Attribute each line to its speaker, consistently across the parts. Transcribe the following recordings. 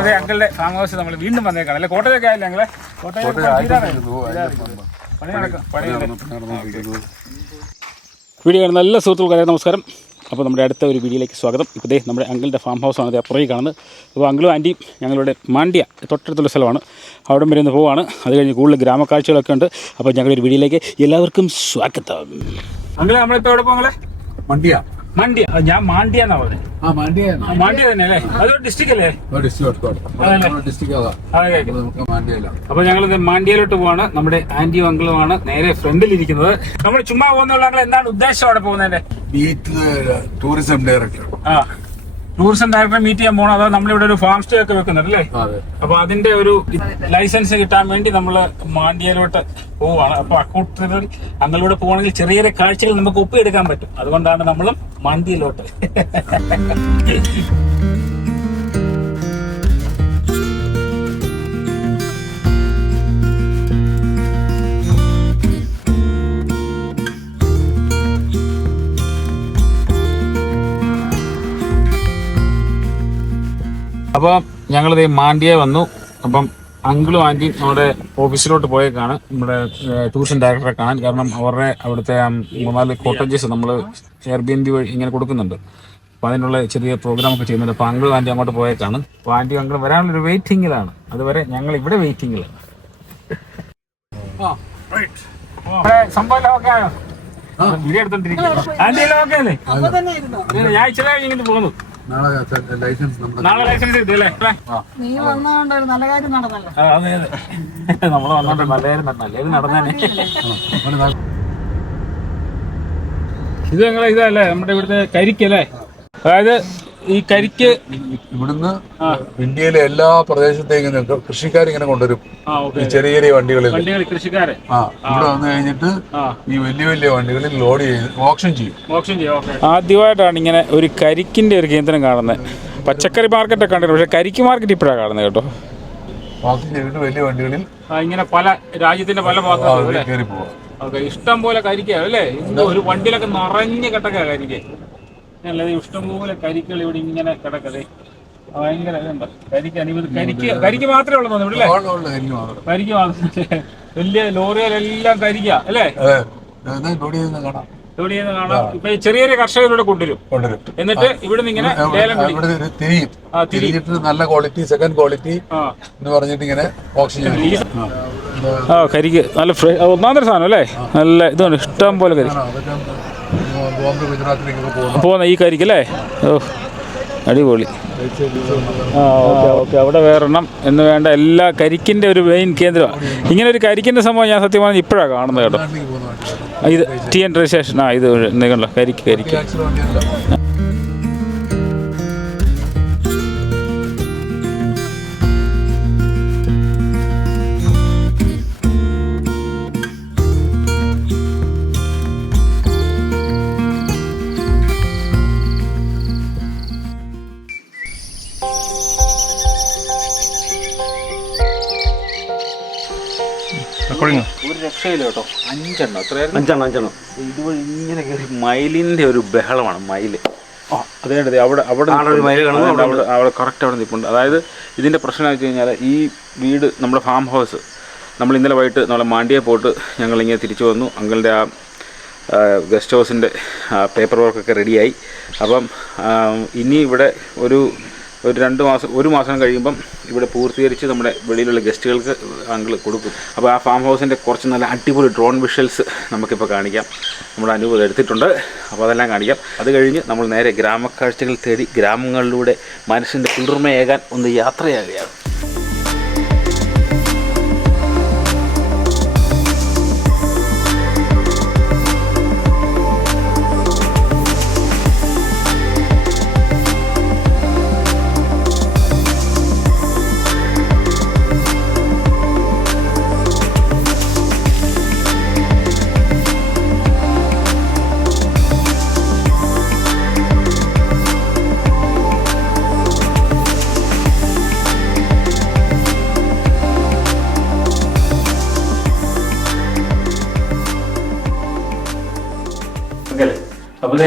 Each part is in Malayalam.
Speaker 1: അതെ അങ്കിളുടെ ഫാം ഹൗസ് നമ്മൾ വീണ്ടും വന്നേക്കാണ്. അല്ലെ? കോട്ടയൊക്കെ ആയില്ല നടക്കും വീഡിയോ കാണുന്ന എല്ലാ സുഹൃത്തുക്കൾക്കും നമസ്കാരം. അപ്പോൾ നമ്മുടെ അടുത്ത ഒരു വീഡിയോയിലേക്ക് സ്വാഗതം. ഇപ്പോൾ ദേ നമ്മുടെ അങ്കിളിന്റെ ഫാം ഹൗസാണ് അതേ അപ്പുറയിൽ കാണുന്നത്. അപ്പോൾ അങ്കിളും ആന്റിയും ഞങ്ങളുടെ മാണ്ഡ്യ തൊട്ടടുത്തുള്ള സ്ഥലമാണ്. അവിടെ വരെ ഒന്ന് പോവാണ്. അത് കഴിഞ്ഞ് കൂടുതൽ ഗ്രാമക്കാഴ്ചകളൊക്കെ ഉണ്ട്. അപ്പോൾ ഞങ്ങളുടെ ഒരു വീഡിയോയിലേക്ക് എല്ലാവർക്കും സ്വാഗതം. അങ്കിളെ നമ്മളിപ്പോൾ എവിടെ പോകാം
Speaker 2: മണ്ടിയ
Speaker 1: മണ്ഡ്യ ആ, ഞാൻ മാണ്ഡ്യ എന്നാ പറഞ്ഞത്
Speaker 2: മണ്ടിയ
Speaker 1: തന്നെ. അല്ലേ? അതൊരു ഡിസ്ട്രിക്ട് അല്ലേ? അപ്പൊ ഞങ്ങൾ മാണ്ഡ്യയിലോട്ട് പോവാണ്. നമ്മുടെ ആന്റിയും അങ്കിളുമാണ് നേരെ ഫ്രണ്ടിൽ ഇരിക്കുന്നത് നമ്മൾ ചുമ്മാ പോകുന്ന എന്താണ് ഉദ്ദേശം അവിടെ പോകുന്നതിന്റെ
Speaker 2: ടൂറിസം ഡയറക്ടർ
Speaker 1: ആ. ടൂറിസം ഡയറക്ടറെ മീറ്റ് ചെയ്യാൻ പോകണം അതോ നമ്മളിവിടെ ഒരു ഫാം സ്റ്റേ ഒക്കെ വെക്കുന്നുണ്ട് അല്ലേ? അപ്പൊ അതിന്റെ ഒരു ലൈസൻസ് കിട്ടാൻ വേണ്ടി നമ്മൾ മാണ്ഡ്യയിലോട്ട് പോവാണ് അപ്പൊ അക്കൂട്ടത്തിൽ അങ്ങനെ പോവാണെങ്കിൽ ചെറിയ ചെറിയ കാഴ്ചകൾ നമുക്ക് ഒപ്പിയെടുക്കാൻ പറ്റും. അതുകൊണ്ടാണ് നമ്മളും മാണ്ഡ്യയിലോട്ട് അപ്പോൾ ഞങ്ങളിത് മാണ്ടിയെ വന്നു. അപ്പം അങ്കിളും ആന്റിയും നമ്മുടെ ഓഫീസിലോട്ട് പോയേക്കാണ്. നമ്മുടെ ടൂറിസം ഡയറക്ടറെ കാണാൻ. കാരണം അവരുടെ അവിടുത്തെ മൂന്നാൽ കോട്ടേജസ് നമ്മൾ എയർ ബി എൻ ബി വഴി ഇങ്ങനെ കൊടുക്കുന്നുണ്ട്. അപ്പോൾ അതിനുള്ള ചെറിയ പ്രോഗ്രാം ഒക്കെ ചെയ്യുന്നുണ്ട്. അപ്പോൾ അങ്കിളും ആന്റി അങ്ങോട്ട് പോയേക്കാണ്. അപ്പോൾ ആന്റി അങ്കിളും വരാനുള്ളൊരു വെയിറ്റിങ്ങിലാണ് അതുവരെ ഞങ്ങൾ ഇവിടെ വെയിറ്റിങ്ങിലാണ് ഇവിടെ സംഭവം എല്ലാം ആയോ? വീഡിയോ എടുത്തോണ്ടിരിക്കുന്നു ആന്റി എല്ലാം ഓക്കെ അല്ലേ? ഞാൻ ഇച്ചിരി കഴിഞ്ഞ് പോകുന്നു.
Speaker 2: നാളെ ലൈസൻസ്
Speaker 1: കിട്ടിയല്ലേ
Speaker 3: നീ വന്നതുകൊണ്ട് ഒരു നല്ല കാര്യം നടന്നല്ലോ.
Speaker 1: ആ, അതെ അതെ. നമ്മൾ വന്നോണ്ട് നല്ലതായിരുന്നു നല്ലത് നടന്നേനെ ഇത് ഞങ്ങളെ ഇതല്ലേ നമ്മുടെ ഇവിടുത്തെ കരിക്കല്ലേ അതായത് ഈ കരിക്ക്
Speaker 2: ഇവിടുന്ന് ഇന്ത്യയിലെ എല്ലാ പ്രദേശത്തേക്കും കൃഷിക്കാരിങ്ങനെ കൃഷിക്കാർ ഇങ്ങനെ കൊണ്ടുവരും ഈ ചെറിയ ചെറിയ വണ്ടികളിൽ
Speaker 1: വണ്ടികൾ കൃഷിക്കാരെ.
Speaker 2: ആ ഇവിടെ വന്നു കഴിഞ്ഞിട്ട് ഈ വലിയ വലിയ വണ്ടികളിൽ ലോഡ് ചെയ്ത് ഓപ്ഷൻ ചെയ്യും.
Speaker 1: മോക്ഷം ചെയ്യാം ഓക്കെ. ആദ്യമായിട്ടാണ് ഇങ്ങനെ ഒരു കരിക്കിന്റെ ഒരു കേന്ദ്രം കാണുന്നത്. പച്ചക്കറി മാർക്കറ്റ് ഒക്കെ കണ്ടിട്ടുണ്ട്. പക്ഷെ കരിക്ക് മാർക്കറ്റ് ഇപ്പോഴാണ് കാണുന്നത് കേട്ടോ.
Speaker 2: ഓപ്ഷൻ ചെയ്തിട്ട് വലിയ വണ്ടികളിൽ
Speaker 1: ആ, ഇങ്ങനെ പല രാജ്യത്തിന്റെ പല ഭാഗത്തും ഇഷ്ടം പോലെ കരിക്കാ അല്ലേ? ഒരു വണ്ടിയിലൊക്കെ നിറഞ്ഞ കിടക്കാ കരിക്ക്. അല്ലാതെ ഇഷ്ടംപോലെ കരിക്കൾ ഇവിടെ ഇങ്ങനെ കിടക്കതേ ഭയങ്കര കരിക്ക് ഇത് കരിക്ക് കരിക്ക് മാത്രമേ ഉള്ളൂ തോന്നുന്നു ഇവിടെ അല്ലേ?
Speaker 2: കരിക്ക് മാത്രം.
Speaker 1: വലിയ ലോറികളെല്ലാം കരിക്ക അല്ലേ?
Speaker 2: ലോഡ് ചെയ്യുന്ന കാണാം.
Speaker 1: ഇപ്പൊ ചെറിയ ചെറിയ കർഷകരിവിടെ കൊണ്ടുവരും.
Speaker 2: കൊണ്ടുവരും.
Speaker 1: എന്നിട്ട് ഇവിടെ നിന്ന് ഇങ്ങനെ
Speaker 2: തിരിയും. തിരിഞ്ഞിട്ട് നല്ല ക്വാളിറ്റി സെക്കൻഡ് ക്വാളിറ്റി എന്ന് പറഞ്ഞിട്ട് ഇങ്ങനെ ഓക്സിജൻ
Speaker 1: ആ. കരിക്ക് നല്ല ഫ്രഷ് ഒന്നാമത്തെ സാധനം അല്ലേ? നല്ല ഇതാണ് ഇഷ്ടം പോലെ കരിക്ക്.
Speaker 2: ബോംബെ പോകുന്നു.
Speaker 1: ഈ കരിക്ക് അല്ലേ? ഓ അടിപൊളി. ആ ഓക്കെ ഓക്കെ. അവിടെ വേറെണ്ണം എന്ന് വേണ്ട എല്ലാ കരിക്കിന്റെ ഒരു മെയിൻ കേന്ദ്രമാണ് ഇങ്ങനെ ഒരു കരിക്കിന്റെ സംഭവം ഞാൻ സത്യം പറഞ്ഞാൽ ഇപ്പോഴാണ് കാണുന്നത് കേട്ടോ. ഇത് ടി എൻ രജിസ്ട്രേഷൻ ആ ഇത് നിങ്ങളുടെ കരിക്ക് കരിക്ക്.
Speaker 2: ആക്സിഡന്റ്
Speaker 1: ഒരു രക്ഷയില്ല കേട്ടോ. അഞ്ചെണ്ണം. എത്രയായിരുന്നു?
Speaker 4: അഞ്ചെണ്ണം അഞ്ചെണ്ണം.
Speaker 1: ഇതുവഴി ഇങ്ങനെ കയറി മയിലിന്റെ ഒരു ബഹളമാണ് മയിൽ ആ അതേ അതെ അവിടെ അവിടെ
Speaker 4: ഒരു മയിൽ കാണുന്നു,
Speaker 1: അവിടെ അവിടെ കറക്റ്റ് അവിടെ നിൽപ്പുണ്ട്. അതായത് ഇതിന്റെ പ്രശ്നം വെച്ച് കഴിഞ്ഞാൽ ഈ വീട് നമ്മുടെ ഫാം ഹൗസ് നമ്മൾ ഇന്നലെ വൈകിട്ട് നമ്മളെ മാണ്ടിയെ പോയിട്ട് ഞങ്ങളിങ്ങനെ തിരിച്ചു വന്നു. അങ്കിളിന്റെ ആ ഗസ്റ്റ് ഹൗസിന്റെ പേപ്പർ വർക്കൊക്കെ റെഡിയായി അപ്പം ഇനി ഇവിടെ ഒരു ഒരു രണ്ട് മാസം ഒരു മാസം കഴിയുമ്പം ഇവിടെ പൂർത്തീകരിച്ച് നമ്മുടെ വെളിയിലുള്ള ഗസ്റ്റുകൾക്ക് അങ്കിൾ കൊടുക്കും. അപ്പോൾ ആ ഫാം ഹൗസിന്റെ കുറച്ച് നല്ല അടിപൊളി ഡ്രോൺ വിഷ്വൽസ് നമുക്കിപ്പോൾ കാണിക്കാം. നമ്മുടെ അനുഭവം എടുത്തിട്ടുണ്ട്. അപ്പോൾ അതെല്ലാം കാണിക്കാം. അത് കഴിഞ്ഞ് നമ്മൾ നേരെ ഗ്രാമക്കാഴ്ചകൾ തേടി ഗ്രാമങ്ങളിലൂടെ മനസ്സിന്റെ കുളിർമയേകാൻ ഒന്ന് യാത്രയാകുകയാണ്. അപ്പോൾ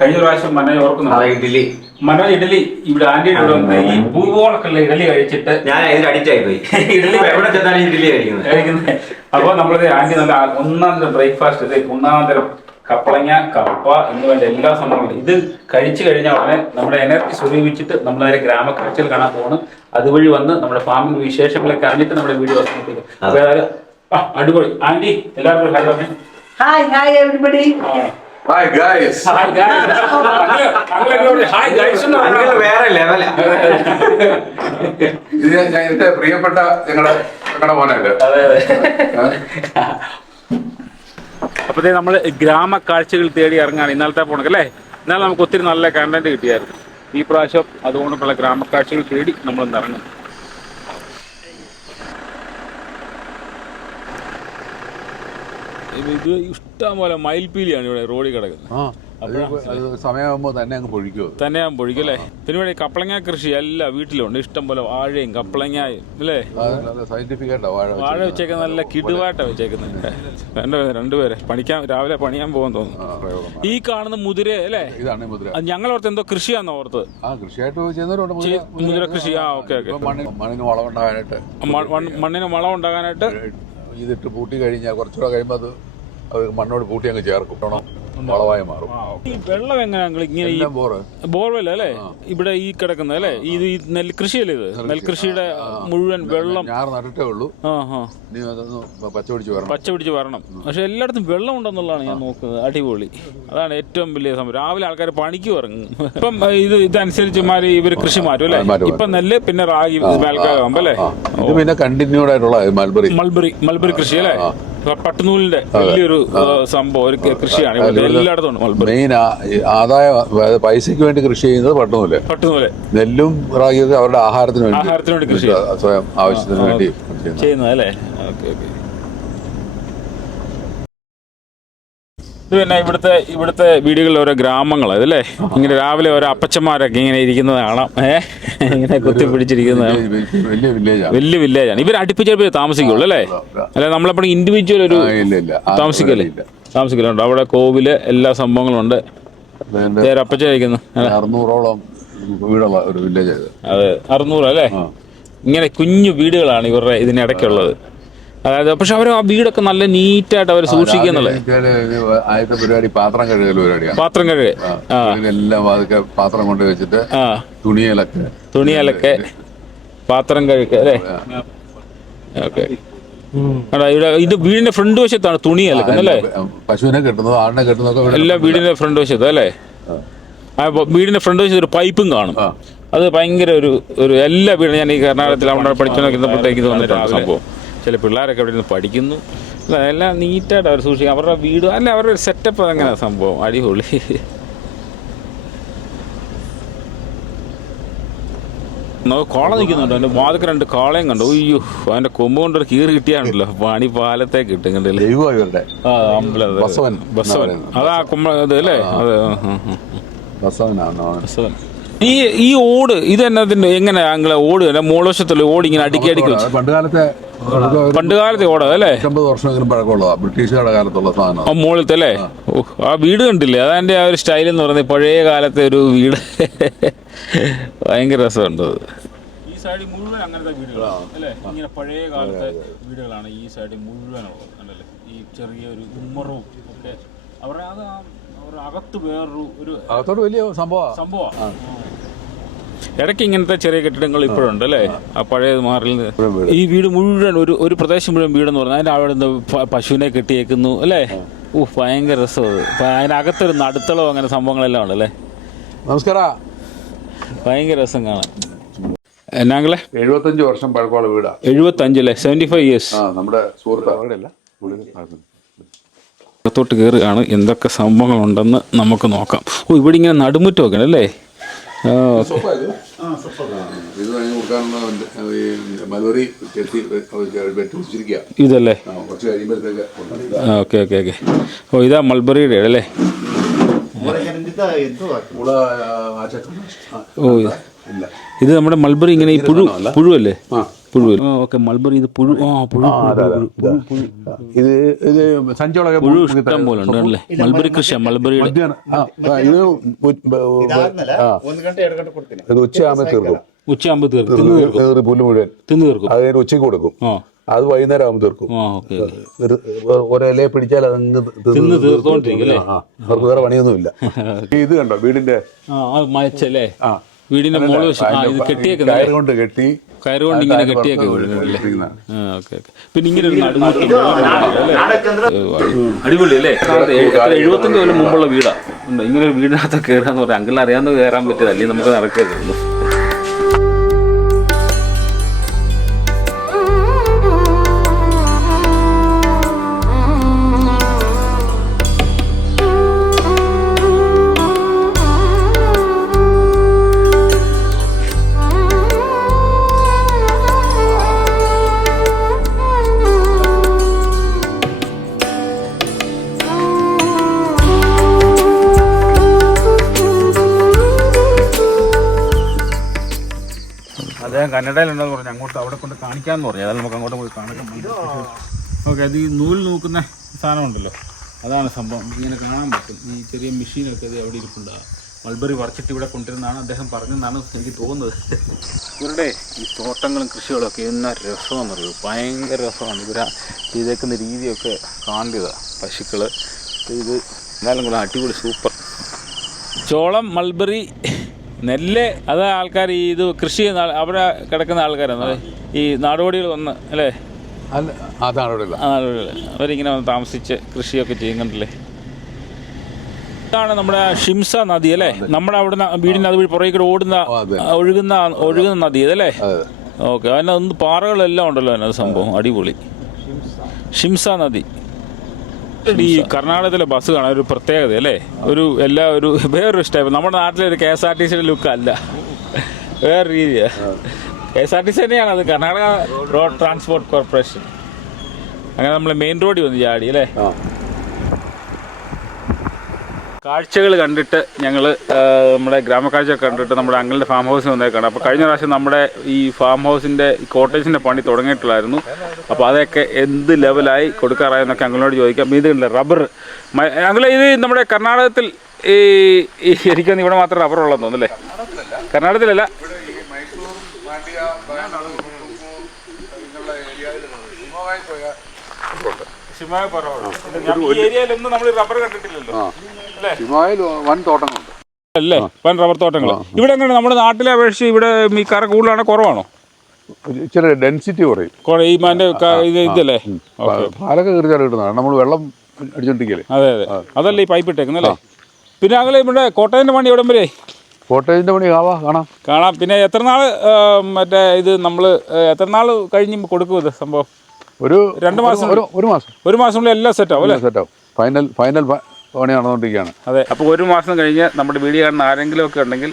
Speaker 1: കഴിഞ്ഞ പ്രാവശ്യം മനോജ് ഓർക്കുന്നു.
Speaker 4: ഇഡ്ഡലി.
Speaker 1: മനോജ് ഇഡലി ഇവിടെ ആന്റിയുടെ ഇവിടെ വന്ന് ഈ ഭൂഗോളക്കുള്ള ഇഡലി കഴിച്ചിട്ട്
Speaker 4: ഞാൻ ഇതിന് അഡിക്റ്റ് ആയി പോയി
Speaker 1: ഇഡലി
Speaker 4: എവിടെ ചെന്നാലും ഇഡ്ഡലി കഴിക്കുന്നത്.
Speaker 1: കഴിക്കുന്നത്. അപ്പോൾ നമ്മളത് ആന്റി നല്ല ഒന്നാം തരം ബ്രേക്ക്ഫാസ്റ്റ് ഇത് ഒന്നാം തരം കപ്പളങ്ങ കപ്പ എന്ന് വേണ്ട എല്ലാ സംഭവങ്ങളും. ഇത് കഴിച്ചു കഴിഞ്ഞാൽ ഉടനെ നമ്മുടെ എനർജി സ്വരൂപിച്ചിട്ട് നമ്മൾ നേരെ ഗ്രാമക്കാഴ്ചയിൽ കാണാൻ പോകണം അതുവഴി വന്ന് നമ്മുടെ ഫാമിംഗ് വിശേഷങ്ങളൊക്കെ അറിഞ്ഞിട്ട് നമ്മുടെ വീഡിയോ അവസാനിപ്പിക്കും. അടിപൊളി. ആന്റി എല്ലാവർക്കും
Speaker 3: hi hi everybody
Speaker 2: hi guys
Speaker 1: hi guys hi guys
Speaker 4: നിങ്ങൾ വേറെ ലെവല
Speaker 2: ഇത് ഞാൻ എന്റെ പ്രിയപ്പെട്ട ഞങ്ങളുടെ ഞങ്ങളുടെ മോനല്ലേ?
Speaker 1: അപ്പോഴത്തേ നമ്മൾ ഗ്രാമ കാഴ്ചകൾ തേടി ഇറങ്ങാണ് ഇന്നലത്തെ പോണക്ക് അല്ലേ? ഇന്നലെ നമുക്ക് ഒത്തിരി നല്ല കണ്ടന്റ് കിട്ടിയായിരുന്നു. ഈ പ്രാവശ്യം അതുകൊണ്ടുള്ള ഗ്രാമ കാഴ്ചകൾ തേടി നമ്മൾ ഇന്ന് ഇറങ്ങും. ഇത് ഇഷ്ടം പോലെ മയിൽപീലിയാണ് ഇവിടെ റോഡിൽ കിടക്കുന്നത്.
Speaker 2: ആ അത് അത് സമയമാകുമ്പോ തന്നെ അങ്ങ് പൊഴിക്കും.
Speaker 1: തന്നെ ഞാൻ പൊഴിക്കല്ലേ പിന്നെ ഇവിടെ കപ്പളങ്ങ കൃഷി എല്ലാ വീട്ടിലുണ്ട്. ഇഷ്ടം പോലെ വാഴയും കപ്പളങ്ങയും അല്ലേ?
Speaker 2: സയന്റിഫിക് വാഴ
Speaker 1: വെച്ചേക്കുന്ന നല്ല കിടുവാട്ട വെച്ചേക്കുന്നത്. രണ്ടുപേരെ രണ്ടുപേരെ പണിക്കാൻ രാവിലെ പണിയാൻ പോകാൻ തോന്നുന്നു. ഈ കാണുന്ന മുതിര അല്ലേ?
Speaker 2: ഇതാണ്
Speaker 1: ഓർത്ത് എന്തോ കൃഷിയാന്ന് ഓർത്ത്? മുതിര കൃഷി. ആ ഓക്കെ ഓക്കെ.
Speaker 2: മണ്ണിന് വളമുണ്ടാകാനായിട്ട്
Speaker 1: മണ്ണിന് വളം ഉണ്ടാകാനായിട്ട്
Speaker 2: ഇതിട്ട് പൂട്ടി കഴിഞ്ഞാൽ കുറച്ചുകൂടെ കഴിയുമ്പോൾ അത് അത് മണ്ണോട് കൂട്ടി അങ്ങ് ചേർക്കും. വളവായി മാറും.
Speaker 1: ഈ വെള്ളം എങ്ങനെയാ ഇങ്ങനെ ഈ ബോർവെൽ അല്ലേ? ഇവിടെ ഈ കിടക്കുന്ന അല്ലേ? ഇത് ഈ നെൽ കൃഷിയല്ലേ ഇത്? നെൽകൃഷിയുടെ മുഴുവൻ വെള്ളം.
Speaker 2: ഞാർ നട്ടിട്ടേ ഉള്ളൂ. പച്ചപിടിച്ച് വരണം.
Speaker 1: പച്ചപിടിച്ച് വരണം. പക്ഷെ എല്ലായിടത്തും വെള്ളം ഉണ്ടെന്നുള്ളതാണ് ഞാൻ നോക്കുന്നത്. അടിപൊളി. അതാണ് ഏറ്റവും വലിയ സംഭവം. രാവിലെ ആൾക്കാർ പണിക്ക് ഇറങ്ങും. ഇപ്പം ഇത് ഇതനുസരിച്ച് മാറി ഇവർ കൃഷി മാറ്റും അല്ലേ? ഇപ്പൊ നെല്ല് പിന്നെ റാഗി മേൽക്കാകുമ്പോ അല്ലേ?
Speaker 2: പിന്നെ കണ്ടിന്യൂഡ് ആയിട്ടുള്ള മൽബറി
Speaker 1: മൾബറി മൾബറി കൃഷി അല്ലേ? പട്ടുനൂലിന്റെ വലിയൊരു സംഭവം ഒരു കൃഷിയാണ്. എല്ലായിടത്തും
Speaker 2: മെയിൻ ആദായ പൈസക്ക് പൈസയ്ക്ക് വേണ്ടി കൃഷി ചെയ്യുന്നത് പട്ടുനൂൽ.
Speaker 1: പട്ടുനൂൽ.
Speaker 2: നെല്ലും റാഗിയൊക്കെ അവരുടെ ആഹാരത്തിന് വേണ്ടി
Speaker 1: ആഹാരത്തിന് വേണ്ടി കൃഷി
Speaker 2: സ്വയം ആവശ്യത്തിന് വേണ്ടി. ചെയ്യുന്നത്.
Speaker 1: അല്ലേ? Okay okay. ഇത് പിന്നെ ഇവിടുത്തെ ഇവിടുത്തെ വീടുകളിൽ ഓരോ ഗ്രാമങ്ങൾ അതല്ലേ? ഇങ്ങനെ രാവിലെ ഓരോ അപ്പച്ചന്മാരൊക്കെ ഇങ്ങനെ ഇരിക്കുന്നത് കാണാം. ഏഹ് ഇങ്ങനെ കുത്തി പിടിച്ചിരിക്കുന്നത്
Speaker 2: വലിയ- വില്ലേജാണ്.
Speaker 1: ഇവർ അടുപ്പിച്ചേ താമസിക്കുള്ളൂ അല്ലേ? അല്ലെ നമ്മളെപ്പോഴും ഇൻഡിവിജ്വൽ ഒരു താമസിക്കല്ലേ? താമസിക്കലുണ്ട്. അവിടെ കോവിൽ എല്ലാ സംഭവങ്ങളും ഉണ്ട്.
Speaker 2: അപ്പച്ചായിരിക്കുന്നു
Speaker 1: നേരെ അപ്പച്ച കഴിക്കുന്നു.
Speaker 2: അറുന്നൂറോളം വീടുള്ള ഒരു വില്ലേജ്
Speaker 1: അതെ അറുന്നൂറ് അല്ലേ? ഇങ്ങനെ കുഞ്ഞു വീടുകളാണ് ഇവരുടെ ഇതിനിടയ്ക്കുള്ളത്. അതായത് പക്ഷെ അവർ ആ വീടൊക്കെ നല്ല നീറ്റായിട്ട് അവർ സൂക്ഷിക്കുന്നുള്ളത്
Speaker 2: ആദ്യത്തെ പരിപാടി പാത്രം കഴുകൽ പരിപാടിയാണ്.
Speaker 1: പാത്രം കഴുകൽ.
Speaker 2: എല്ലാം അതൊക്കെ പാത്രം കൊണ്ട് വെച്ചിട്ട് തുണിയിലൊക്കെ.
Speaker 1: തുണിയലൊക്കെ പാത്രം കഴുക അല്ലേ? ഓക്കെ. ഇവിടെ ഇത് വീടിന്റെ ഫ്രണ്ട് വശത്താണ് തുണി അലക്കുന്നത് അല്ലേ?
Speaker 2: പശുവിനെ കെട്ടുന്നത് ആടിനെ കെട്ടുന്നതൊക്കെ
Speaker 1: എല്ലാം വീടിന്റെ ഫ്രണ്ട് വശത്ത് അല്ലേ? വീടിന്റെ ഫ്രണ്ട് വശത്ത് ഒരു പൈപ്പും കാണും. അത് ഭയങ്കര ഒരു ഒരു എല്ലാ വീടും ഞാൻ ഈ കർണാടകത്തിൽ അവിടെ പഠിച്ചു നോക്കിയപ്പോഴത്തേക്ക് തോന്നിയിട്ടുണ്ട് സംഭവം. ചില പിള്ളേരൊക്കെ അവിടെ ഇരുന്ന് പഠിക്കുന്നു. അല്ല എല്ലാം നീറ്റായിട്ട് അവർ സൂക്ഷിക്കും. അവരുടെ വീട് അല്ല അവരുടെ ഒരു സെറ്റപ്പ് അങ്ങനെ സംഭവം. അടിപൊളി. കോള നിൽക്കുന്നുണ്ട് എന്റെ വാതിക്ക് രണ്ട് കാളയും കണ്ടു. അയ്യോ അതിന്റെ കൊമ്പ് കൊണ്ടൊരു കീറി കിട്ടിയാണല്ലോ. പണി പാലത്തേക്ക് കിട്ടും കണ്ടല്ലേ.
Speaker 2: ബസവൻ
Speaker 1: അതാ കുമ്പ ഇത് അല്ലേ? അതെ. ബസവൻ. ഈ ഈ ഓട് ഇത് എന്നതിന്റെ എങ്ങനെ ഞങ്ങളെ ഓട് തന്നെ മൂളവശത്തുള്ള ഓട് ഇങ്ങനെ അടുക്കി അടുക്കി
Speaker 2: പണ്ട് കാലത്തെ ഒരു
Speaker 1: പണ്ട് കാലത്തെ ഓട അല്ലേ?
Speaker 2: അമ്പത് വർഷമെങ്കിലും പഴക്കമുള്ളതാ. ബ്രിട്ടീഷുകാരുടെ കാലത്തുള്ള സാധനം.
Speaker 1: ആ മുകളിലത്തെ അല്ലേ? ആ. വീട് കണ്ടില്ലേ? അതെന്റെ ആ ഒരു സ്റ്റൈൽ എന്ന് പറയുന്നത്. പഴയ കാലത്തെ ഒരു വീട്. ഭയങ്കര രസമുണ്ട് അത്. ഈ സൈഡിൽ മുഴുവൻ അങ്ങനത്തെ വീടുകളാണ്. അല്ലേ? ഇങ്ങനെ പഴയ കാലത്തെ വീടുകളാണ് ഈ സൈഡിൽ മുഴുവനുള്ളത്. കണ്ടല്ലേ? ഈ ചെറിയൊരു ഉമ്മറും ഒക്കെ. അവരുടെ അത് ആ- അവരുടെ അകത്ത് വേറൊരു ഒരു
Speaker 2: അകത്തോട് വലിയ സംഭവമാണ്
Speaker 1: സംഭവം ഇടയ്ക്ക് ഇങ്ങനത്തെ ചെറിയ കെട്ടിടങ്ങൾ ഇപ്പോഴുണ്ട് അല്ലേ? ആ പഴയ മാറിൽ ഈ വീട് മുഴുവൻ ഒരു ഒരു പ്രദേശം മുഴുവൻ വീടെന്ന് പറഞ്ഞാൽ അതിന്റെ അവിടെ നിന്ന് പശുവിനെ കെട്ടിയേക്കുന്നു അല്ലേ? ഓ ഭയങ്കര രസമാണ് അത്. അതിനകത്തൊരു നടുത്തളോ അങ്ങനെ സംഭവങ്ങളെല്ലാം ഉണ്ട് അല്ലേ
Speaker 2: നമസ്കാരം.
Speaker 1: ഭയങ്കര രസം കാണാൻ. എന്നാങ്ങളെ
Speaker 2: എഴുപത്തഞ്ച് വർഷം പഴക്കമുള്ള വീടാ.
Speaker 1: എഴുപത്തഞ്ചല്ലേ സെവന്റി ഫൈവ് ഇയേഴ്സ്
Speaker 2: ആ നമ്മുടെ സുഹൃത്ത്. അവരുടെ അല്ല
Speaker 1: അകത്തോട്ട് കയറുകയാണ് എന്തൊക്കെ സംഭവങ്ങളുണ്ടെന്ന് നമുക്ക് നോക്കാം. ഓ ഇവിടെ ഇങ്ങനെ നടുമുറ്റമൊക്കെ ഉണ്ടല്ലേ? ഇതല്ലേ ഓക്കെ ഓക്കെ ഓക്കെ ഓ ഇതാ മൾബറിയുടെ അല്ലേ ഓ ഇത് ഇത് നമ്മുടെ മൾബറി ഇങ്ങനെ ഈ പുഴു. പുഴുവല്ലേ?
Speaker 2: ആ.
Speaker 1: പുഴു ഓക്കെ മൾബറി ഇത് പുഴു ആ പുഴു
Speaker 2: ഇത് ഇത് സഞ്ചോളക
Speaker 1: പുഴു ഇഷ്ടം പോലെ ഉണ്ട് അല്ലേ? മൾബറി കൃഷി മൾബറിയുടെ
Speaker 2: ഇത് ഇത് ഉച്ചയാകുമ്പോൾ തീർക്കും.
Speaker 1: ഉച്ചയാകുമ്പോൾ തീർക്കും.
Speaker 2: പുല്ല് മുഴുവൻ.
Speaker 1: തിന്നു തീർക്കും.
Speaker 2: അത് ഉച്ചയ്ക്ക് കൊടുക്കും.
Speaker 1: ആ.
Speaker 2: അത് വൈകുന്നേരം ആകുമ്പോൾ തീർക്കും.
Speaker 1: ഒരേ ഓക്കെ
Speaker 2: ഒരു ഒരയിലെ പിടിച്ചാൽ അതങ്ങ്
Speaker 1: തിന്ന് തീർത്തോണ്ടിരിക്കും?
Speaker 2: അവർക്ക് വേറെ പണിയൊന്നുമില്ല. ഇത് കണ്ടോ വീടിന്റെ
Speaker 1: മയച്ചല്ലേ
Speaker 2: ആ.
Speaker 1: വീടിന്റെ മോൾ ഇത് കെട്ടിയേക്കുന്നത്
Speaker 2: കയറ് കൊണ്ട് കെട്ടി
Speaker 1: കയറ് കൊണ്ട് ഇങ്ങനെ കെട്ടിയൊക്കെ വീടുകളില്ലേ ഓക്കെ ഓക്കെ. പിന്നെ ഇങ്ങനെ ഒരു നടുമുറ്റം അടിപൊളി അല്ലേ? എഴുപത്തഞ്ച് കൊല്ലം മുമ്പുള്ള വീടാ. ഇങ്ങനെ ഒരു വീടിനകത്ത് കയറാന്ന് പറയാം അങ്കിൾ അറിയാവുന്ന കയറാൻ പറ്റിയതല്ലേ? നമുക്ക് നടക്കരുത്. അവിടെ കൊണ്ട് കാണിക്കാന്ന് പറഞ്ഞു. അതായത് നമുക്ക് അങ്ങോട്ട് പോയി കാണിക്കാൻ ഓക്കെ അത് ഈ നൂൽ നോക്കുന്ന സാധനം ഉണ്ടല്ലോ അതാണ് സംഭവം. ഇങ്ങനെ കാണാൻ പറ്റും. ഈ ചെറിയ മെഷീനൊക്കെ ഇത് അവിടെ ഇരിപ്പുണ്ട്. മൾബറി വറച്ചിട്ട് ഇവിടെ കൊണ്ടിരുന്നാണ് അദ്ദേഹം പറഞ്ഞതെന്നാണ് എനിക്ക് തോന്നുന്നത്. ഇവരുടെ ഈ തോട്ടങ്ങളും കൃഷികളൊക്കെ എന്നാ രസമാണെന്ന് അറിയൂ ഭയങ്കര രസമാണ്. ഇവരാ ചെയ്തേക്കുന്ന രീതിയൊക്കെ കാണ്ടിയതാ പശുക്കൾ ഇത് എന്നാലും കൂടെ അടിപൊളി സൂപ്പർ. ചോളം മൾബറി നെല്ല് അത് ആൾക്കാർ ഈ ഇത് കൃഷി ചെയ്യുന്ന ആൾ- അവിടെ കിടക്കുന്ന ആൾക്കാരാണ്. ഈ നാടോടികൾ വന്ന് അല്ലേ?
Speaker 2: അല്ല അതാണ് ഇവിടെ ഉള്ളത്.
Speaker 1: ആ നാടോടികൾ അവരിങ്ങനെ വന്ന് താമസിച്ച് കൃഷിയൊക്കെ ചെയ്യുന്നുണ്ടല്ലേ ഇതാണ് നമ്മുടെ ഷിംസ നദി അല്ലേ? നമ്മുടെ അവിടെ വീടിന് അത് വഴി പുറകെ കൂടെ ഓടുന്ന
Speaker 2: ആ, അതെ.
Speaker 1: ആ, ഒഴുകുന്ന ഒഴുകുന്ന നദി അതല്ലേ?
Speaker 2: അതെ.
Speaker 1: ഓക്കെ. അതിനകത്ത് പാറകളെല്ലാം ഉണ്ടല്ലോ അതിനകത്ത് സംഭവം. അടിപൊളി. ഷിംസ നദി. ഈ കർണാടകത്തിലെ ബസ് കാണാൻ ഒരു പ്രത്യേകത അല്ലേ? ഒരു എല്ലാ ഒരു വേറൊരു സ്റ്റൈപ്പ് നമ്മുടെ നാട്ടിലെ ഒരു കെ എസ് ആർ ടി സിയുടെ ലുക്ക് അല്ല. വേറെ രീതിയാ. K S R T C തന്നെയാണ് അത്. കർണാടക റോഡ് ട്രാൻസ്പോർട്ട് കോർപ്പറേഷൻ അങ്ങനെ നമ്മൾ മെയിൻ റോഡിൽ വന്ന് ചാടി അല്ലേ? കാഴ്ചകൾ കണ്ടിട്ട് ഞങ്ങൾ നമ്മുടെ ഗ്രാമക്കാഴ്ച കണ്ടിട്ട് നമ്മുടെ അങ്ങളുടെ ഫാം ഹൗസ് വന്നേക്കാണ്. അപ്പോൾ കഴിഞ്ഞ പ്രാവശ്യം നമ്മുടെ ഈ ഫാം ഹൗസിന്റെ കോട്ടേജിന്റെ പണി തുടങ്ങിയിട്ടുള്ളായിരുന്നു. അപ്പോൾ അതൊക്കെ എന്ത് ലെവലായി കൊടുക്കാറായെന്നൊക്കെ അങ്കിളിനോട് ചോദിക്കാം. ഇത് കണ്ടില്ല റബ്ബർ അങ്കിളെ ഇത് നമ്മുടെ കർണാടകത്തിൽ ഈ ഈ ശരിക്കും ഇവിടെ മാത്രം റബ്ബർ ഉള്ളതെന്ന് തോന്നുന്നല്ലേ കർണാടകത്തിലല്ല. ഈ ഏരിയയിലൊന്നും നമ്മൾ റബ്ബർ കണ്ടിട്ടില്ലല്ലോ. അല്ലേ?
Speaker 2: വൻ തോട്ടങ്ങളുണ്ട്.
Speaker 1: അല്ലേ? വൻ റബ്ബർ തോട്ടങ്ങൾ ഇവിടെ എങ്ങനെ നമ്മുടെ നാട്ടിലെ അപേക്ഷിച്ച് ഇവിടെ ഈ കറ കൂടുതലാണോ കുറവാണോ?
Speaker 2: ഇച്ചിരി ഡെൻസിറ്റി കുറയും.
Speaker 1: കുറെ ഈ മാന്റെ ഇതല്ലേ?
Speaker 2: കിട്ടുന്നതാണ്. നമ്മൾ വെള്ളം അടിച്ചോണ്ടിരിക്കല്ലേ.
Speaker 1: അതെ അതെ. അതല്ലേ ഈ പൈപ്പ് ഇട്ടേക്കുന്നല്ലേ പിന്നെ അങ്ങനെ ഇവിടെ കോട്ടയത്തിന്റെ പണി എവിടം വരെ?
Speaker 2: കോട്ടയത്തിന്റെ പണി ആവാ കാണാം.
Speaker 1: കാണാം. പിന്നെ എത്ര നാൾ മറ്റേ ഇത് നമ്മൾ എത്ര നാൾ കഴിഞ്ഞ് കൊടുക്കും ഇത് സംഭവം?
Speaker 2: ഒരു
Speaker 1: രണ്ട് മാസം
Speaker 2: ഒരു ഒരു മാസം.
Speaker 1: ഒരു മാസത്തിനുള്ളിൽ എല്ലാം സെറ്റ് ആവും അല്ലേ?
Speaker 2: സെറ്റാവും ഫൈനൽ ഫൈനൽ പണി നടന്നുകൊണ്ടിരിക്കുകയാണ്.
Speaker 1: അതെ. അപ്പോൾ ഒരു മാസം കഴിഞ്ഞ് നമ്മുടെ വീഡിയോ കാണുന്ന ആരെങ്കിലും ഒക്കെ ഉണ്ടെങ്കിൽ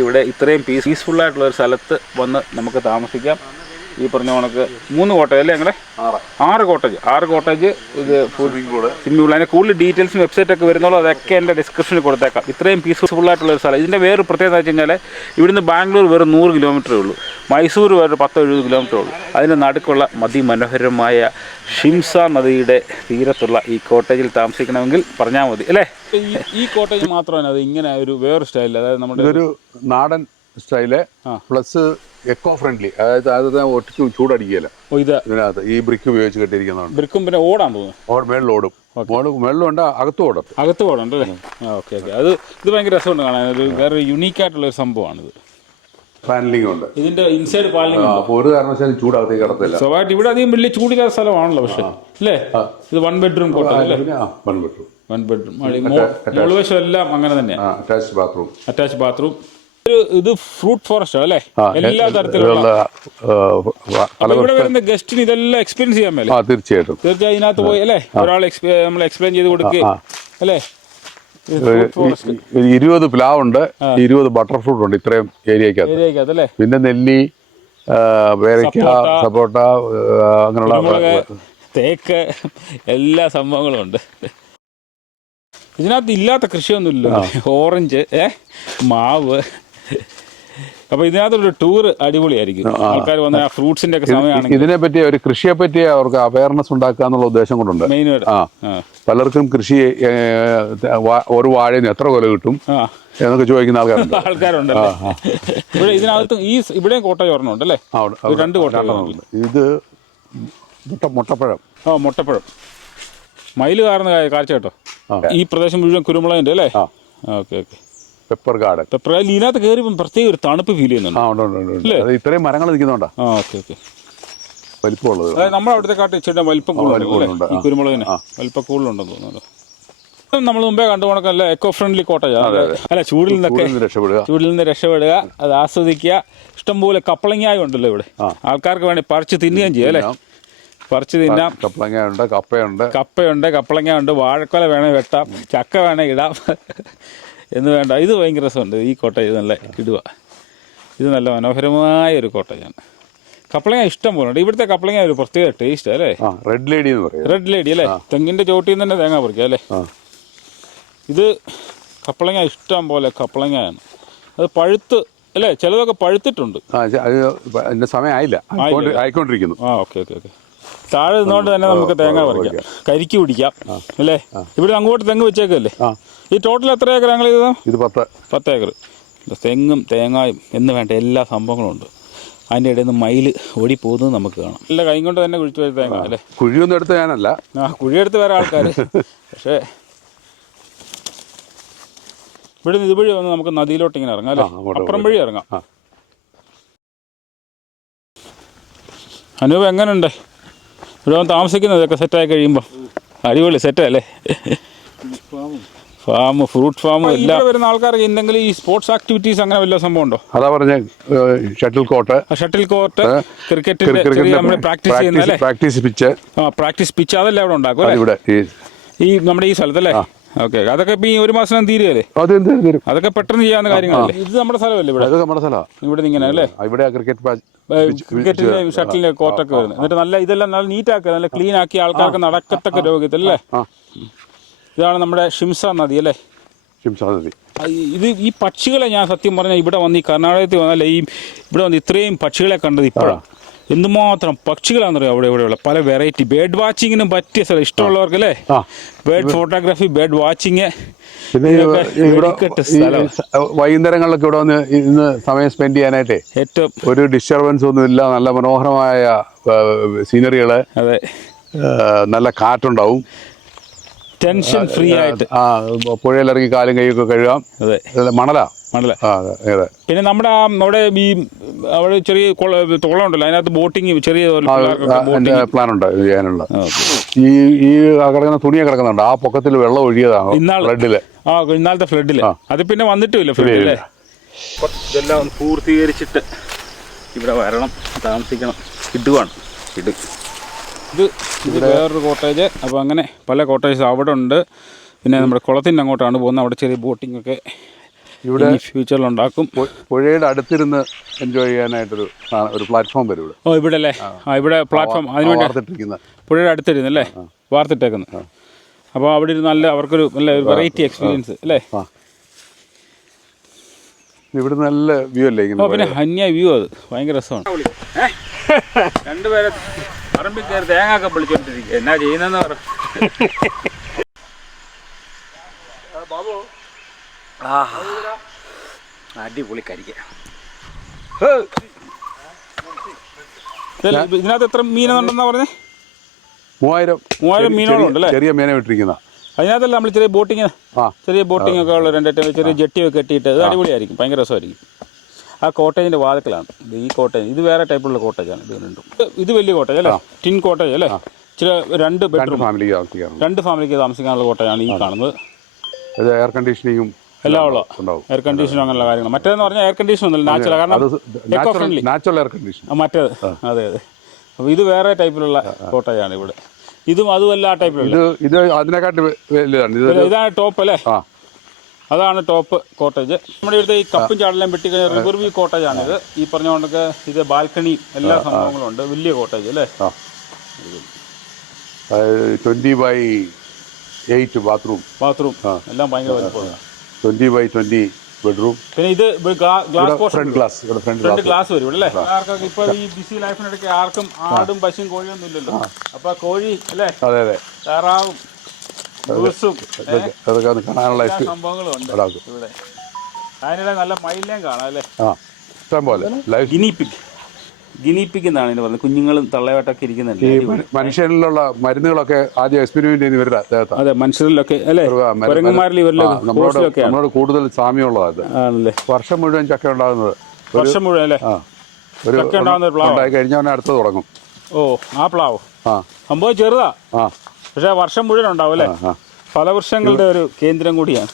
Speaker 1: ഇവിടെ ഇത്രയും പീസ് പീസ്ഫുൾ ആയിട്ടുള്ള ഒരു സ്ഥലത്ത് വന്ന് നമുക്ക് താമസിക്കാം. ഈ പറഞ്ഞ കണക്ക്. മൂന്ന് കോട്ടേജ് അല്ലേ ഞങ്ങളെ? ആറ്. കോട്ടേജ് ആറ് കോട്ടേജ് ഇത് സ്വിമ്മിംഗ് പൂൾ സ്വിമ്മിംഗ് പൂൾ അതിന്റെ കൂടുതൽ ഡീറ്റെയിൽസും വെബ്സൈറ്റ് ഒക്കെ വരുന്നുള്ളൂ. അതൊക്കെ എന്റെ ഡിസ്ക്രിപ്ഷനിൽ കൊടുത്തേക്കാം. ഇത്രയും പീസ്ഫുൾ ആയിട്ടുള്ള ഒരു സ്ഥലം. ഇതിന്റെ വേറെ പ്രത്യേകത വെച്ച് കഴിഞ്ഞാൽ ഇവിടുന്ന് ബാംഗ്ലൂർ വെറും നൂറ് കിലോമീറ്ററേ ഉള്ളൂ. മൈസൂർ വരെ പത്തോ എഴുപത് കിലോമീറ്റർ ഉള്ളൂ. അതിന്റെ നടുക്കുള്ള അതിമനോഹരമായ ഷിംസ നദിയുടെ തീരത്തുള്ള ഈ കോട്ടേജിൽ താമസിക്കണമെങ്കിൽ പറഞ്ഞാൽ മതി. അല്ലേ? ഈ കോട്ടേജ് മാത്രമാണ് അത് ഇങ്ങനെ ഒരു വേറെ സ്റ്റൈലിൽ അതായത് നമ്മുടെ
Speaker 2: ഒരു നാടൻ സ്റ്റൈൽ പ്ലസ് എക്കോ ഫ്രണ്ട്ലി അതായത് അത് ഒട്ടിച്ച് ചൂടടിക്കുകയില്ല. ഇതിനകത്ത് ഈ ബ്രിക്ക് ഉപയോഗിച്ച് കെട്ടിയിരിക്കുന്നതാണ്.
Speaker 1: ബ്രിക്കും പിന്നെ ഓടാൻ തോന്നുന്നു
Speaker 2: ഓട് മേളിൽ ഓടും. മോൾ മേളിലുണ്ട് അകത്ത് ഓടും
Speaker 1: അകത്ത് ഓടുണ്ട് അല്ലേ ഓക്കെ ഓക്കെ. അത് ഇത് ഭയങ്കര രസമുണ്ട് കാണാൻ. ഒരു വേറെ യുണീക്ക് ആയിട്ടുള്ള ഒരു സംഭവമാണിത്.
Speaker 2: പാനലിംഗ് ഉണ്ട്.
Speaker 1: ഇതിന്റെ ഇൻസൈഡ്
Speaker 2: പാനലിംഗ് അപ്പോൾ ഒരു കാരണവശാലും ചൂടാകത്തേക്ക് കടത്തില്ല
Speaker 1: സ്വാഭാവികമായിട്ട് ഇവിടെ അധികം വലിയ ചൂടില്ലാത്ത സ്ഥലമാണല്ലോ പക്ഷെ അല്ലേ? ഇത് വൺ ബെഡ്റൂം
Speaker 2: കോട്ടല്ലേ വൺ ബെഡ്റൂം
Speaker 1: വൺ ബെഡ്റൂം മുഴുവശം എല്ലാം അങ്ങനെ തന്നെയാണ്
Speaker 2: അറ്റാച്ച് ബാത്റൂം
Speaker 1: അറ്റാച്ച് ബാത്റൂം ഇത് ഫ്രൂട്ട് ഫോറസ്റ്റ് അല്ലേ? എല്ലാ തരത്തിലുള്ള ഇവിടെ വരുന്ന ഗസ്റ്റിന് ഇതെല്ലാം എക്സ്പീരിയൻസ് ചെയ്യാൻ മേലെ.
Speaker 2: തീർച്ചയായിട്ടും.
Speaker 1: തീർച്ചയായും ഇതിനകത്ത് പോയി അല്ലേ? ഒരാൾ നമ്മൾ എക്സ്പ്ലെയിൻ ചെയ്ത് കൊടുക്കുക അല്ലേ? ഇരുപത്
Speaker 2: പ്ലാവ് ഉണ്ട് ഇരുപത് ബട്ടർ ഫ്രൂട്ട് ഉണ്ട് ഇത്രയും ഏരിയക്കകത്ത്. പിന്നെ നെല്ലി പേരയ്ക്ക
Speaker 1: സപ്പോട്ട.
Speaker 2: അങ്ങനെയുള്ള
Speaker 1: തേക്ക് എല്ലാ സംഭവങ്ങളും ഉണ്ട്. ഇതിനകത്ത് ഇല്ലാത്ത കൃഷിയൊന്നുമില്ല ഓറഞ്ച് ഏ? മാവ് അപ്പൊ ഇതിനകത്തൊരു ടൂർ അടിപൊളിയായിരിക്കും. ആൾക്കാർ വന്ന ആ ഫ്രൂട്ട്സിന്റെ ഒക്കെ സമയമാണ്
Speaker 2: ഇതിനെ പറ്റി ഒരു കൃഷിയെ പറ്റി അവർക്ക് അവയർനെസ് ഉണ്ടാക്കുക എന്നുള്ള ഉദ്ദേശം കൊണ്ടുണ്ട്. ആ. പലർക്കും കൃഷി ഒരു വാഴന് എത്ര കൊല കിട്ടും എന്നൊക്കെ ചോദിക്കുന്ന ആൾക്കാരുണ്ട്.
Speaker 1: ആൾക്കാരുണ്ട് ഇവിടെ ഇതിനകത്ത് ഈ ഇവിടെയും
Speaker 2: ഉണ്ട്.
Speaker 1: അല്ലേ രണ്ട്
Speaker 2: കോട്ട. ഇത് മുട്ട മുട്ടപ്പഴം.
Speaker 1: ആ മുട്ടപ്പഴം. മയിൽ കാർന്ന കാഴ്ച കേട്ടോ? ഈ പ്രദേശം മുഴുവൻ കുരുമുളകിന്റെ അല്ലേ? Okay okay.
Speaker 2: Pepper garden
Speaker 1: pepper ഇതിനകത്ത് കയറി പ്രത്യേക ഒരു തണുപ്പ് ഫീൽ
Speaker 2: ആ
Speaker 1: ചെയ്യുന്നുണ്ട്
Speaker 2: ഉണ്ട് ഉണ്ട് ഉണ്ട്, ഉണ്ട് അത് ഇത്രയും മരങ്ങൾ നിൽക്കുന്നുണ്ടോ?
Speaker 1: ആ ഓക്കെ ഓക്കെ.
Speaker 2: വലിപ്പമുള്ളത്.
Speaker 1: അതായത് നമ്മുടെ അവിടുത്തെ കാട്ടി ഇച്ചിരി വലിപ്പം കൂടുതലുണ്ട്
Speaker 2: വലിപ്പമുണ്ട്,
Speaker 1: ഈ കുരുമുളകിന് വലിപ്പം കൂടുതലുണ്ടെന്ന് തോന്നുന്നു നമ്മൾ മുമ്പേ കണ്ടു കണക്കല്ല എക്കോ ഫ്രണ്ട്ലി കോട്ടേജ് അല്ല? ചൂടിൽ നിന്നൊക്കെ
Speaker 2: കൂടുതൽ രക്ഷപ്പെടുക.
Speaker 1: ചൂടിൽ നിന്ന് രക്ഷപ്പെടുക അത് ആസ്വദിക്കുക. ഇഷ്ടംപോലെ കപ്പളങ്ങായ ഉണ്ടല്ലോ ഇവിടെ. ആൾക്കാർക്ക് വേണ്ടി പറിച്ച് തിന്നുകയും ചെയ്യാം അല്ലേ? പറിച്ച് തിന്നാം.
Speaker 2: കപ്പളങ്ങയുണ്ട് കപ്പയുണ്ട്.
Speaker 1: കപ്പയുണ്ട് കപ്പളങ്ങ ഉണ്ട് വാഴക്കൊല വേണേ വെട്ടാം ചക്ക വേണേ ഇടാം. എന്ന് വേണ്ട. ഇത് ഭയങ്കര രസമുണ്ട്. ഈ കോട്ടേജ് നല്ല ഇടുക. ഇത് നല്ല മനോഹരമായ ഒരു കോട്ടയാണ്. കപ്പളങ്ങ ഇഷ്ടം പോലെ ഇവിടുത്തെ കപ്പളങ്ങ ഒരു പ്രത്യേക ടേസ്റ്റ് അല്ലേ?
Speaker 2: റെഡ് ലേഡി എന്ന് പറയും.
Speaker 1: റെഡ് ലേഡി അല്ലേ? തെങ്ങിന്റെ ചോട്ടിൽ നിന്ന് തന്നെ തേങ്ങ പറിക്കുക അല്ലേ? ഇത് കപ്പളങ്ങ ഇഷ്ടം പോലെ കപ്പളങ്ങയാണ് അത് പഴുത്ത് അല്ലേ? ചിലതൊക്കെ പഴുത്തിട്ടുണ്ട്.
Speaker 2: സമയം ആയില്ല. ആയിക്കൊണ്ടിരിക്കുന്നു.
Speaker 1: ആ ഓക്കെ ഓക്കെ ഓക്കെ. താഴെ നിന്നോണ്ട് തന്നെ നമുക്ക് തേങ്ങ പറിക്കാം. കരിക്ക് പിടിക്കാം. അല്ലേ? ഇവിടെ അങ്ങോട്ട് തെങ്ങ് വെച്ചേക്കല്ലേ? ഈ ടോട്ടൽ എത്ര ഏക്കർ ഞങ്ങൾ
Speaker 2: ഇത്? പത്ത്.
Speaker 1: പത്ത് ഏക്കർ തെങ്ങും തേങ്ങായും എന്ന് വേണ്ട എല്ലാ സംഭവങ്ങളും ഉണ്ട് അതിന്റെ ഇടയിൽ നിന്ന് മയിൽ ഓടി പോകുന്നത് നമുക്ക് കാണാം. അല്ല കൈ കൊണ്ട് തന്നെ കുഴിച്ചു വെച്ച തേങ്ങ അല്ലേ?
Speaker 2: കുഴിയൊന്നും എടുത്ത് ഞാനല്ല.
Speaker 1: ആ കുഴിയെടുത്ത് വേറെ ആൾക്കാർ പക്ഷേ ഇവിടെ നിന്ന് ഇതുവഴി വന്ന് നമുക്ക് നദിയിലോട്ട് ഇങ്ങനെ ഇറങ്ങാം അല്ലേ? അപ്പുറം വഴി ഇറങ്ങാം. അനൂപ് എങ്ങനെയുണ്ട് ഇവിടെ വന്ന് താമസിക്കുന്നതൊക്കെ സെറ്റായി കഴിയുമ്പോൾ അടിപൊളി സെറ്റല്ലേ ഫാം ഫ്രൂട്ട് ഫാം എല്ലാം. വരുന്ന ആൾക്കാർക്ക് എന്തെങ്കിലും ഈ സ്പോർട്സ് ആക്ടിവിറ്റീസ് അങ്ങനെ വല്ല സംഭവം ഉണ്ടോ?
Speaker 2: അതാ പറഞ്ഞ shuttle court
Speaker 1: shuttle court cricket നമ്മൾ പ്രാക്ടീസ് ചെയ്യുന്ന
Speaker 2: പ്രാക്ടീസ് പിച്ച്
Speaker 1: ആ പ്രാക്ടീസ് പിച്ച് അതെല്ലാം അവിടെ ഉണ്ടാക്കും
Speaker 2: ഈ
Speaker 1: നമ്മുടെ ഈ സ്ഥലത്തല്ലേ? ഓക്കെ അതൊക്കെ ഇപ്പൊ ഈ ഒരു മാസം തീരുകയല്ലേ
Speaker 2: അത് എന്ത് തരും.
Speaker 1: അതൊക്കെ പെട്ടെന്ന് ചെയ്യാവുന്ന കാര്യങ്ങളല്ലേ? ഇത് നമ്മുടെ സ്ഥലമല്ലേ ഇവിടെ?
Speaker 2: അത് നമ്മുടെ സ്ഥലമാണ്
Speaker 1: ഇവിടെ ഇങ്ങനെ അല്ലേ?
Speaker 2: ഇവിടെ ക്രിക്കറ്റ്
Speaker 1: ക്രിക്കറ്റിന്റെ ഷട്ടിലിന്റെ കോർട്ടൊക്കെ വരുന്നത്. എന്നിട്ട് നല്ല ഇതെല്ലാം നല്ല നീറ്റ് ആക്കുക നല്ല ക്ലീൻ ആക്കി ആൾക്കാർക്ക് നടക്കത്തക്ക രോഗത്തിൽ അല്ലേ? ഇതാണ് നമ്മുടെ ഷിംസ നദി അല്ലേ?
Speaker 2: ശിംസാനദി
Speaker 1: ആ, ഈ- ഇത് ഈ പക്ഷികളെ ഞാൻ സത്യം പറഞ്ഞാൽ ഇവിടെ വന്ന് ഈ കർണാടകത്തിൽ വന്നല്ലേ ഈ ഇവിടെ വന്ന് ഇത്രയും പക്ഷികളെ കണ്ടത് ഇപ്പോഴാണ് എന്തുമാത്രം പക്ഷികളാണെന്നറിയോ അവിടെ ഇവിടെയുള്ള? പല വെറൈറ്റി ബേർഡ് വാച്ചിങ്ങിനും പറ്റിയ സ്ഥലം. ഇഷ്ടമുള്ളവർക്ക് അല്ലേ. ബേർഡ് ഫോട്ടോഗ്രാഫി ബേർഡ് വാച്ചിങ്
Speaker 2: വൈകുന്നേരങ്ങളിലൊക്കെ ഇവിടെ വന്ന് ഇന്ന് സമയം സ്പെൻഡ് ചെയ്യാനായിട്ട്
Speaker 1: ഏറ്റവും
Speaker 2: ഒരു ഡിസ്റ്റർബൻസ് ഒന്നും ഇല്ല. നല്ല മനോഹരമായ സീനറികൾ
Speaker 1: അതെ.
Speaker 2: നല്ല കാറ്റുണ്ടാവും.
Speaker 1: ടെൻഷൻ ഫ്രീ ആയിട്ട്.
Speaker 2: ആ പുഴയിലിറങ്ങി കാലും കൈയൊക്കെ കഴുകാം.
Speaker 1: അതെ.
Speaker 2: മണലാ.
Speaker 1: ആണല്ലേ?
Speaker 2: അതെ
Speaker 1: പിന്നെ നമ്മുടെ ആ അവിടെ ഈ അവിടെ ചെറിയ തോളം ഉണ്ടല്ലോ അതിനകത്ത് ബോട്ടിങ് ചെറിയ
Speaker 2: പ്ലാൻ ഉണ്ട് ചെയ്യാനുള്ള. ഈ ഈ കിടക്കുന്ന തുണിയെ കിടക്കുന്നുണ്ട് ആ പൊക്കത്തിൽ വെള്ളം ഒഴിയതാണ് ഫ്ലഡിൽ.
Speaker 1: ആ ഇന്നാളത്തെ ഫ്ലഡിൽ. അത് പിന്നെ വന്നിട്ടില്ല ഫ്ലഡിൽ ഇതെല്ലാം പൂർത്തീകരിച്ചിട്ട് ഇവിടെ വരണം താമസിക്കണം. ഇടുവാണ് ഇട്. ഇത് ഇത് വേറൊരു കോട്ടേജ് അപ്പോൾ അങ്ങനെ പല കോട്ടേജസ് അവിടെ ഉണ്ട്. പിന്നെ നമ്മുടെ കുളത്തിന്റെ അങ്ങോട്ടാണ് പോകുന്നത് അവിടെ ചെറിയ ബോട്ടിംഗ് ഒക്കെ
Speaker 2: ഇവിടെ
Speaker 1: ഫ്യൂച്ചറിൽ ഉണ്ടാക്കും.
Speaker 2: പുഴയുടെ അടുത്തിരുന്ന് എൻജോയ് ചെയ്യാനായിട്ടൊരു ഒരു പ്ലാറ്റ്ഫോം വരും ഇവിടെ.
Speaker 1: ഓ ഇവിടെ അല്ലേ ആ ഇവിടെ പ്ലാറ്റ്ഫോം അതിനുവേണ്ടി
Speaker 2: വാർത്തിട്ടിരിക്കുന്ന.
Speaker 1: പുഴയുടെ അടുത്തിരുന്ന് അല്ലേ? വാർത്തിട്ടേക്കുന്നത് അപ്പോൾ അവിടെ ഇരുന്ന് നല്ല അവർക്കൊരു നല്ല ഒരു വെറൈറ്റി എക്സ്പീരിയൻസ് അല്ലേ?
Speaker 2: ഇവിടെ നല്ല വ്യൂ അല്ലേ
Speaker 1: പിന്നെ ഹന്യ വ്യൂ അത്. ഭയങ്കര രസമാണ്. രണ്ടുപേരെ പറമ്പിൽ കയറി തേങ്ങാക്ക വിളിച്ചോണ്ടിരിക്കുക എന്നാ ചെയ്യുന്നെന്ന് അടിപൊളി കരിക്ക. ഇതിനകത്ത് എത്ര മീനുണ്ടെന്നാ പറഞ്ഞേ?
Speaker 2: മൂവായിരം.
Speaker 1: മൂവായിരം മീനുകളുണ്ടല്ലേ
Speaker 2: ചെറിയ മീനെ വിട്ടിരിക്കുന്ന.
Speaker 1: അതിനകത്തല്ല നമ്മൾ ചെറിയ ബോട്ടിങ്
Speaker 2: ആ.
Speaker 1: ചെറിയ ബോട്ടിംഗ് ഒക്കെ ഉള്ള രണ്ട് ചെറിയ ജെട്ടിയൊക്കെ കെട്ടിയിട്ട് അത് അടിപൊളിയായിരിക്കും. ഭയങ്കര രസമായിരിക്കും. ആ കോട്ടേജിന്റെ വാതിക്കലാണ്. ഇത് ഈ കോട്ടേജ്. ഇത് വേറെ ടൈപ്പുള്ള കോട്ടേജാണ്. ഇത് രണ്ടും. ഇത് ഇത് വലിയ കോട്ടേജ് അല്ലേ? ടിൻ കോട്ടേജ് അല്ലേ? ചില രണ്ട്
Speaker 2: രണ്ട്
Speaker 1: ബെഡ്റൂം.
Speaker 2: ഫാമിലിക്ക്
Speaker 1: രണ്ട് ഫാമിലിക്ക് താമസിക്കാനുള്ള കോട്ടേജാണ് ഈ കാണുന്നത്.
Speaker 2: എയർ കണ്ടീഷനിങ്ങും
Speaker 1: എല്ലാം ഉള്ള
Speaker 2: ഉണ്ടാവും.
Speaker 1: എയർ കണ്ടീഷൻ അങ്ങനെയുള്ള കാര്യങ്ങൾ. മറ്റേതെന്ന് പറഞ്ഞാൽ എയർ കണ്ടീഷൻ ഒന്നുമില്ല നാച്ചുറൽ കാരണം eco
Speaker 2: natural
Speaker 1: friendly
Speaker 2: natural air condition
Speaker 1: മറ്റേത്. അതെ അതെ. അപ്പോൾ ഇത് വേറെ ടൈപ്പിലുള്ള കോട്ടയാണ് ഇവിടെ. ഇതും അതുമല്ല ആ ടൈപ്പിലുള്ള.
Speaker 2: ഇത് അതിനെക്കാട്ടി വലുതാണ്. ഇത്
Speaker 1: ഇതാണ് ടോപ്പ് അല്ലേ? അതാണ് ടോപ്പ് കോട്ടേജ്. നമ്മുടെ ഇവിടുത്തെ ഈ കപ്പും ചാടലും വെട്ടി കഴിഞ്ഞാൽ റിവർ വ്യൂ കോട്ടേജ് ആണ് ഇത് ഈ പറഞ്ഞ കണക്ക് ഇത് ബാൽക്കണി എല്ലാ സംഭവങ്ങളും ഉണ്ട് വലിയ കോട്ടേജ് അല്ലേ?
Speaker 2: ആ. Twenty by eight bathroom
Speaker 1: bathroom എല്ലാം ഭയങ്കര വലുപ്പമാണ്
Speaker 2: ട്വന്റി ബൈ ട്വന്റി ബെഡ്റൂം
Speaker 1: പിന്നെ ഇത്
Speaker 2: front glass front
Speaker 1: class
Speaker 2: glass
Speaker 1: വരും അല്ലേ? ആർക്കൊക്കെ ഇപ്പൊ ഈ ബിസി ലൈഫിനിടയ്ക്ക് ആർക്കും ആടും പശുവും കോഴിയൊന്നും ഇല്ലല്ലോ. അപ്പൊ കോഴി അല്ലേ?
Speaker 2: അതെ അതെ.
Speaker 1: താറാവും
Speaker 2: അതൊക്കെ കാണാനുള്ള
Speaker 1: എല്ലാ സംഭവങ്ങളും ഉണ്ട് ഇവിടെ. അതിനിടെ നല്ല മയിലേം കാണാം അല്ലേ?
Speaker 2: ആ. ഇഷ്ടം പോലെ. ലൈഫ്
Speaker 1: ഗിനിപ്പിക് ഗിനിപ്പിക് എന്നാണ് ഇതിന് പറയുന്നത് കുഞ്ഞുങ്ങളും തള്ളയോട്ടൊക്കെ ഇരിക്കുന്നുണ്ട്
Speaker 2: ഈ മ- മനുഷ്യരിലുള്ള മരുന്നുകളൊക്കെ ആദ്യം എക്സ്പെരിമെന്റ് ചെയ്യുന്ന ഇവരുടെ അദ്ദേഹത്താണ്
Speaker 1: അതെ മനുഷ്യരിലൊക്കെ അല്ലേ?
Speaker 2: ആ, മര-
Speaker 1: കുരങ്ങന്മാരിൽ
Speaker 2: ആ,
Speaker 1: ഇവരിലൊക്കെ
Speaker 2: നമ്മളോട് കൂടുതൽ സാമ്യമുള്ളത് ഇത്.
Speaker 1: ആണല്ലേ?
Speaker 2: വർഷം മുഴുവൻ ചക്ക ഉണ്ടാകുന്നത്.
Speaker 1: വർഷം മുഴുവൻ അല്ലേ?
Speaker 2: ആ ഒരു
Speaker 1: ചക്ക ഉണ്ടാകുന്ന ഒരു പ്ലാവാ?
Speaker 2: ഉണ്ടായി കഴിഞ്ഞാൽ അവനെ അടുത്ത് തുടങ്ങും.
Speaker 1: ഓ ആ പ്ലാവ്?
Speaker 2: ആ.
Speaker 1: സംഭവം ചെറുതാ.
Speaker 2: ആ.
Speaker 1: പക്ഷെ വർഷം മുഴുവൻ ഉണ്ടാവും അല്ലേ?
Speaker 2: ആ.
Speaker 1: ഫലവൃക്ഷങ്ങളുടെ ഒരു കേന്ദ്രം കൂടിയാണ്.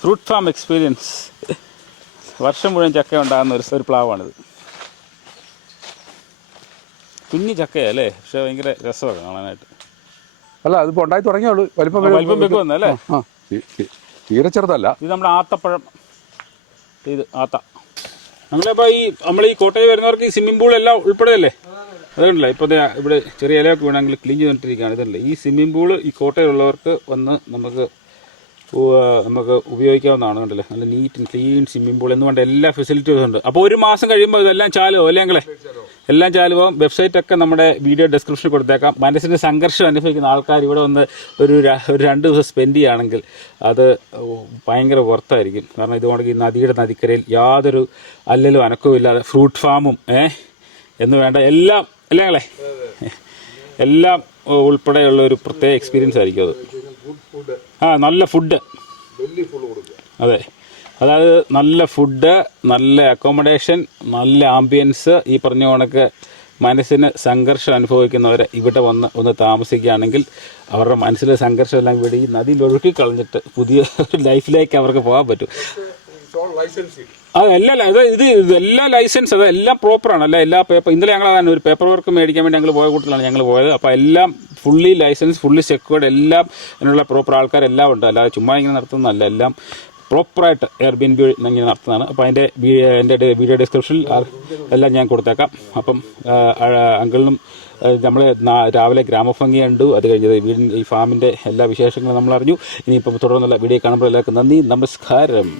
Speaker 1: Fruit farm experience. വർഷം മുഴുവൻ ചക്ക ഉണ്ടാകുന്ന ഒരു ഒരു പ്ലാവാണിത്. കുഞ്ഞു ചക്കയാ അല്ലേ പക്ഷെ ഭയങ്കര രസമാണ് കാണാനായിട്ട്.
Speaker 2: അല്ല അതിപ്പോ ഉണ്ടായി തുടങ്ങിയുള്ളൂ വലിപ്പം
Speaker 1: വലിപ്പം
Speaker 2: ആ തീ- തീ- തീരെ ചെറുതല്ല.
Speaker 1: ഇത് നമ്മുടെ ആത്തപ്പഴം. ഇത് ആത്ത. നമ്മളിപ്പോൾ ഈ നമ്മൾ ഈ കോട്ടയിൽ വരുന്നവർക്ക് ഈ സ്വിമ്മിംഗ് പൂൾ എല്ലാം ഉൾപ്പെടെയല്ലേ? അതുകൊണ്ടല്ലേ ഇപ്പോൾ ദേ ഇവിടെ ചെറിയ ഇലയൊക്കെ വേണമെങ്കിൽ ക്ലീൻ ചെയ്തോണ്ടിരിക്കുകയാണ് ഇതല്ലേ ഈ സ്വിമ്മിംഗ് പൂൾ ഈ കോട്ടയിലുള്ളവർക്ക് വന്ന് നമുക്ക് നമുക്ക് ഉപയോഗിക്കാവുന്നതാണ് കണ്ടല്ലേ? നല്ല neat and clean swimming pool എന്ന് വേണ്ട എല്ലാ ഫെസിലിറ്റീസും ഉണ്ട്. അപ്പോൾ ഒരു മാസം കഴിയുമ്പോൾ ഇതെല്ലാം ചാലുമോ അല്ലേ ഞങ്ങളെ എല്ലാം ചാലുമാവും വെബ്സൈറ്റ് ഒക്കെ നമ്മുടെ വീഡിയോ ഡിസ്ക്രിപ്ഷനിൽ കൊടുത്തേക്കാം. മനസ്സിന് സംഘർഷം അനുഭവിക്കുന്ന ആൾക്കാർ ഇവിടെ വന്ന് ഒരു ഒരു രണ്ട് ദിവസം സ്പെൻഡ് ചെയ്യുകയാണെങ്കിൽ അത് ഭയങ്കര വർത്തായിരിക്കും കാരണം ഇതുകൊണ്ട് ഈ നദിയുടെ നദിക്കരയിൽ യാതൊരു അല്ലലും അനക്കവും ഇല്ലാതെ ഫ്രൂട്ട് ഫാമും ഏ എന്ന് വേണ്ട എല്ലാം അല്ലേ എല്ലാം ഉൾപ്പെടെയുള്ള ഒരു പ്രത്യേക എക്സ്പീരിയൻസ് ആയിരിക്കും അത്. ആ നല്ല ഫുഡ് അതെ. അതായത് നല്ല ഫുഡ് നല്ല അക്കോമഡേഷൻ നല്ല ആംബിയൻസ് ഈ പറഞ്ഞ കണക്ക് മനസ്സിന് സംഘർഷം അനുഭവിക്കുന്നവരെ ഇവിടെ വന്ന് ഒന്ന് താമസിക്കുകയാണെങ്കിൽ അവരുടെ മനസ്സിലെ സംഘർഷമെല്ലാം ഇവിടെ ഈ നദിയിൽ ഒഴുക്കി കളഞ്ഞിട്ട് പുതിയ ലൈഫിലേക്ക് അവർക്ക് പോകാൻ പറ്റും. അതെല്ലാം അത് ഇത് ഇതെല്ലാം ലൈസൻസ് അത് എല്ലാം പ്രോപ്പറാണ് അല്ല എല്ലാ പേപ്പർ ഇന്നലെ ഞങ്ങൾ അതാണ് ഒരു പേപ്പർ വർക്ക് മേടിക്കാൻ വേണ്ടി ഞങ്ങൾ പോയ കൂട്ടത്തിലാണ് ഞങ്ങൾ പോയത്. അപ്പോൾ എല്ലാം ഫുള്ളി ലൈസൻസ് ഫുള്ളി സെക്യൂർഡ് എല്ലാം അതിനുള്ള പ്രോപ്പർ ആൾക്കാരെല്ലാം ഉണ്ട്. അല്ലാതെ ചുമ്മാ ഇങ്ങനെ നടത്തുന്നതല്ല. എല്ലാം പ്രോപ്പറായിട്ട് എയർ ബി എൻ ബി ഇങ്ങനെ നടത്തുന്നതാണ് അപ്പോൾ അതിന്റെ എന്റെ വീഡിയോ ഡിസ്ക്രിപ്ഷനിൽ എല്ലാം ഞാൻ കൊടുത്തേക്കാം. അപ്പം അങ്കിളിനും നമ്മൾ രാവിലെ ഗ്രാമഭംഗി കണ്ടു. അത് കഴിഞ്ഞത് വീടിന്റെ ഈ ഫാമിന്റെ എല്ലാ വിശേഷങ്ങളും നമ്മൾ അറിഞ്ഞു ഇനിയിപ്പം തുടർന്നുള്ള വീഡിയോ കാണുമ്പോൾ എല്ലാവർക്കും നന്ദി നമസ്കാരം.